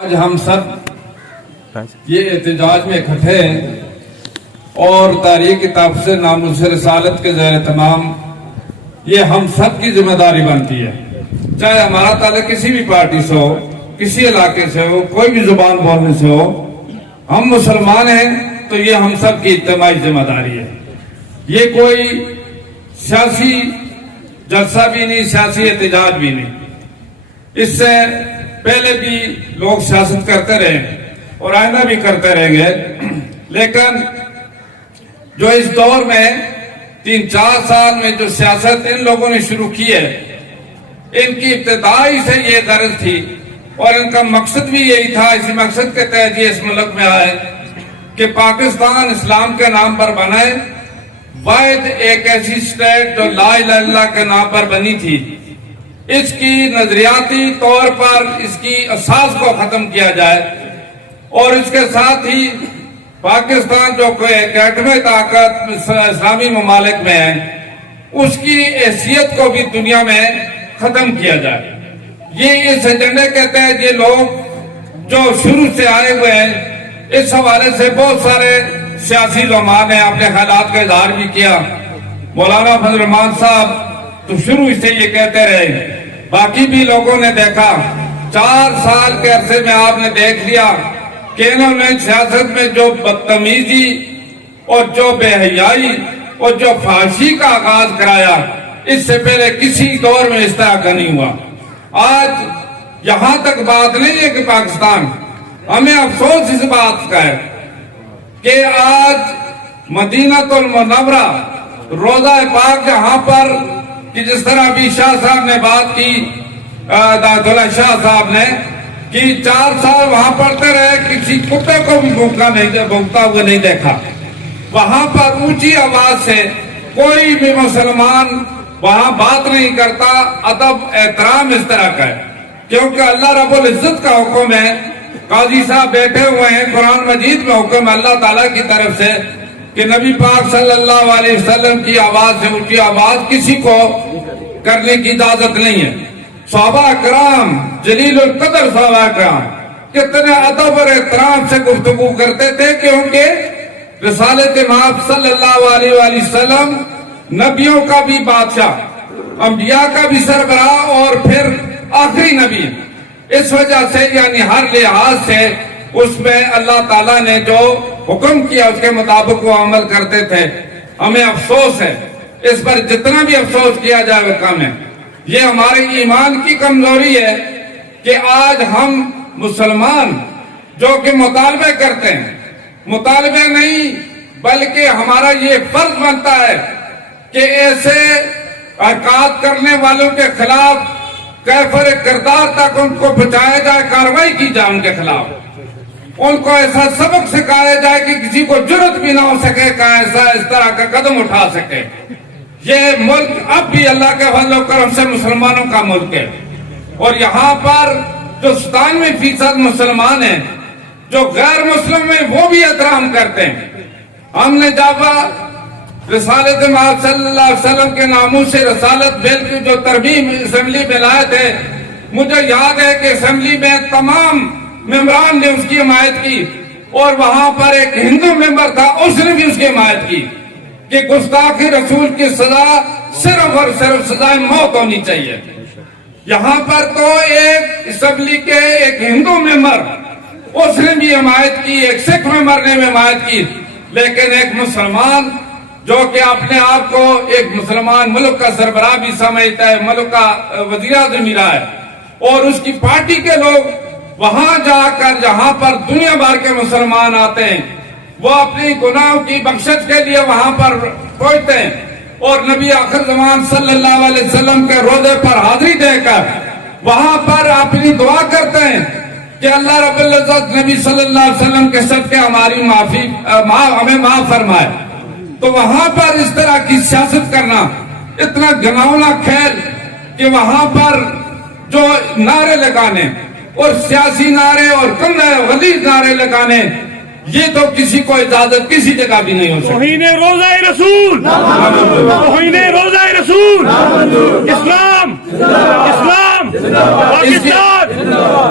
آج ہم سب یہ احتجاج میں اکٹھے ہیں اور تاریخ تحفظ ناموس رسالت کے زیر اہتمام یہ ہم سب کی ذمہ داری بنتی ہے، چاہے ہمارا تعلق کسی بھی پارٹی سے ہو، کسی علاقے سے ہو، کوئی بھی زبان بولنے سے ہو، ہم مسلمان ہیں تو یہ ہم سب کی اجتماعی ذمہ داری ہے۔ یہ کوئی سیاسی جلسہ بھی نہیں، سیاسی احتجاج بھی نہیں۔ اس سے پہلے بھی لوگ سیاست کرتے رہے اور آئندہ بھی کرتے رہیں گے، لیکن جو اس دور میں 3-4 سال میں جو سیاست ان لوگوں نے شروع کی ہے، ان کی ابتدائی سے یہ غرض تھی اور ان کا مقصد بھی یہی تھا، اسی مقصد کے تحت یہ اس ملک میں آئے کہ پاکستان اسلام کے نام پر بنے، واحد ایک ایسی اسٹیٹ جو لا الہ الا اللہ کے نام پر بنی تھی، اس کی نظریاتی طور پر اس کی اساس کو ختم کیا جائے اور اس کے ساتھ ہی پاکستان جو کوئی ایٹمی طاقت اسلامی ممالک میں ہے اس کی حیثیت کو بھی دنیا میں ختم کیا جائے۔ یہ اس ایجنڈے کے تحت یہ لوگ جو شروع سے آئے ہوئے ہیں، اس حوالے سے بہت سارے سیاسی علماء نے اپنے خیالات کا اظہار بھی کیا۔ مولانا فضل الرحمان صاحب تو شروع سے یہ کہتے رہے، باقی بھی لوگوں نے دیکھا، 4 سال کے عرصے میں آپ نے دیکھ لیا کہ انہوں نے سیاست میں جو بدتمیزی اور جو بے حیائی اور جو فحاشی کا آغاز کرایا، اس سے پہلے کسی دور میں اس طرح کا نہیں ہوا۔ آج یہاں تک بات نہیں ہے کہ پاکستان، ہمیں افسوس اس بات کا ہے کہ آج مدینہ المنورہ روضہ پاک جہاں پر کہ جس طرح ابھی شاہ صاحب نے بات کی، دعوت اللہ شاہ صاحب نے کہ 4 سال وہاں پڑھتے رہے، کسی کتے کو بھی بھونکتا ہوا نہیں دیکھا۔ وہاں پر اونچی آواز سے کوئی بھی مسلمان وہاں بات نہیں کرتا، ادب احترام اس طرح کا ہے، کیونکہ اللہ رب العزت کا حکم ہے۔ قاضی صاحب بیٹھے ہوئے ہیں، قرآن مجید میں حکم اللہ تعالیٰ کی طرف سے کہ نبی پاک صلی اللہ علیہ وسلم کی آواز سے اونچی آواز کسی کو کرنے کی اجازت نہیں ہے۔ صحابہ اکرام، جلیل القدر صحابہ اکرام کتنے ادب اور احترام سے گفتگو کرتے تھے، کیونکہ رسالت مآب صلی اللہ علیہ وآلہ وسلم نبیوں کا بھی بادشاہ، انبیاء کا بھی سربراہ اور پھر آخری نبی، اس وجہ سے یعنی ہر لحاظ سے اس میں اللہ تعالیٰ نے جو حکم کیا اس کے مطابق وہ عمل کرتے تھے۔ ہمیں افسوس ہے، اس پر جتنا بھی افسوس کیا جائے وہ کم ہے۔ یہ ہمارے ایمان کی کمزوری ہے کہ آج ہم مسلمان جو کہ مطالبے کرتے ہیں، مطالبے نہیں بلکہ ہمارا یہ فرض بنتا ہے کہ ایسے حرکات کرنے والوں کے خلاف کیفر کردار تک ان کو بچایا جائے، کارروائی کی جائے ان کے خلاف، ان کو ایسا سبق سکھایا جائے کہ کسی کو جرت بھی نہ ہو سکے کہ ایسا اس طرح کا قدم اٹھا سکے۔ یہ ملک اب بھی اللہ کے فضل و کرم سے مسلمانوں کا ملک ہے اور یہاں پر جو 97% مسلمان ہیں، جو غیر مسلم ہیں وہ بھی احترام کرتے ہیں۔ ہم نے جب رسالت مآب صلی اللہ علیہ وسلم کے ناموس سے رسالت بل کی جو ترمیم اسمبلی میں لائے تھے، مجھے یاد ہے کہ اسمبلی میں تمام ممبران نے اس کی حمایت کی اور وہاں پر ایک ہندو ممبر تھا، اس نے بھی اس کی حمایت کی کہ گستاخی رسول کی سزا صرف اور صرف سزائے موت ہونی چاہیے۔ یہاں پر تو ایک اسمبلی کے ایک ہندو ممبر اس نے بھی حمایت کی، ایک سکھ ممبر نے بھی حمایت کی، لیکن ایک مسلمان جو کہ اپنے آپ کو ایک مسلمان ملک کا سربراہ بھی سمجھتا ہے، ملک کا وزیر اعظم بھی رہا ہے، اور اس کی پارٹی کے لوگ وہاں جا کر جہاں پر دنیا بھر کے مسلمان آتے ہیں، وہ اپنی گناہوں کی بخشش کے لیے وہاں پر پہنچتے ہیں اور نبی آخر زمان صلی اللہ علیہ وسلم کے روضے پر حاضری دے کر وہاں پر اپنی دعا کرتے ہیں کہ اللہ رب العزت نبی صلی اللہ علیہ وسلم کے صدقے ہماری ہمیں معاف فرمائے۔ تو وہاں پر اس طرح کی سیاست کرنا اتنا گھناؤنا کھیل کہ وہاں پر جو نعرے لگانے اور سیاسی نعرے اور غلیظ نعرے لگانے، یہ تو کسی کو اجازت کسی جگہ بھی نہیں ہو سکتی۔ توہین روضہ رسول، توہین روضہ رسول، اسلام، اسلام، پاکستان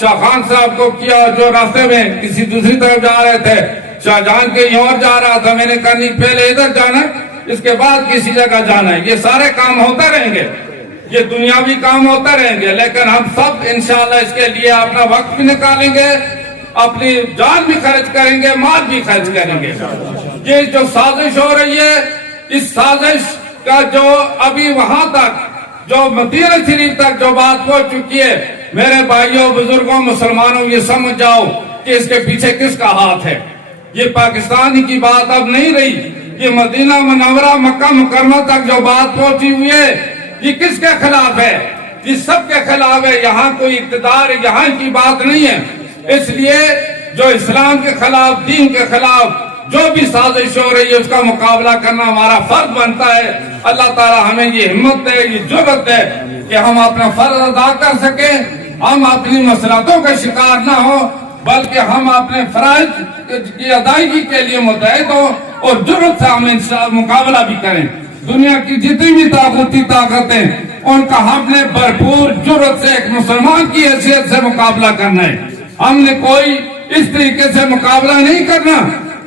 شاہ خان صاحب کو کیا، جو راستے میں کسی دوسری طرف جا رہے تھے، شاہ جہاں کہیں اور جا رہا تھا، میں نے کہا نہیں پہلے ادھر جانا ہے، اس کے بعد کسی جگہ جانا ہے۔ یہ سارے کام ہوتے رہیں گے، یہ دنیاوی کام ہوتے رہیں گے، لیکن ہم سب انشاءاللہ اس کے لیے اپنا وقت بھی نکالیں گے، اپنی جان بھی خرچ کریں گے، مال بھی خرچ کریں گے۔ یہ جو سازش ہو رہی ہے، اس سازش کا جو ابھی وہاں تک، جو مدینہ شریف تک جو بات پہنچ چکی ہے، میرے بھائیوں، بزرگوں، مسلمانوں، یہ سمجھ جاؤ کہ اس کے پیچھے کس کا ہاتھ ہے۔ یہ پاکستان کی بات اب نہیں رہی، یہ مدینہ منورہ، مکہ مکرمہ تک جو بات پہنچی ہوئی ہے، یہ کس کے خلاف ہے؟ یہ سب کے خلاف ہے۔ یہاں کوئی اقتدار یہاں کی بات نہیں ہے۔ اس لیے جو اسلام کے خلاف، دین کے خلاف جو بھی سازش ہو رہی ہے، اس کا مقابلہ کرنا ہمارا فرض بنتا ہے۔ اللہ تعالی ہمیں یہ ہمت دے، یہ جرأت دے کہ ہم اپنا فرض ادا کر سکیں، ہم اپنی مسلطوں کا شکار نہ ہو، بلکہ ہم اپنے فرائض کی ادائیگی کے لیے متحد ہوں اور جرأت سے ہم ان سے مقابلہ بھی کریں۔ دنیا کی جتنی بھی طاقتیں، ان کا ہم نے بھرپور جرأت سے ایک مسلمان کی حیثیت سے مقابلہ کرنا ہے۔ ہم نے کوئی اس طریقے سے مقابلہ نہیں کرنا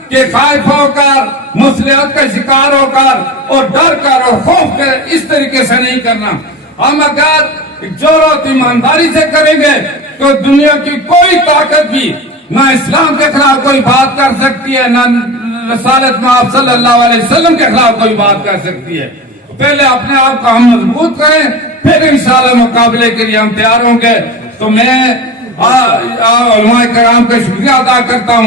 کہ خائف ہو کر، مصلحت کا شکار ہو کر اور ڈر کر اور خوف کر، اس طریقے سے نہیں کرنا۔ ہم اگر جرأت ایمانداری سے کریں گے تو دنیا کی کوئی طاقت بھی نہ اسلام کے خلاف کوئی بات کر سکتی ہے، نہ رسالت میں آپ صلی اللہ علیہ وسلم کے خلاف کوئی بات کر سکتی ہے۔ پہلے اپنے آپ کو ہم مضبوط کریں، پھر انشاءاللہ مقابلے کے لیے ہم تیار ہوں گے۔ تو میں علماء کرام کا شکریہ ادا کرتا ہوں۔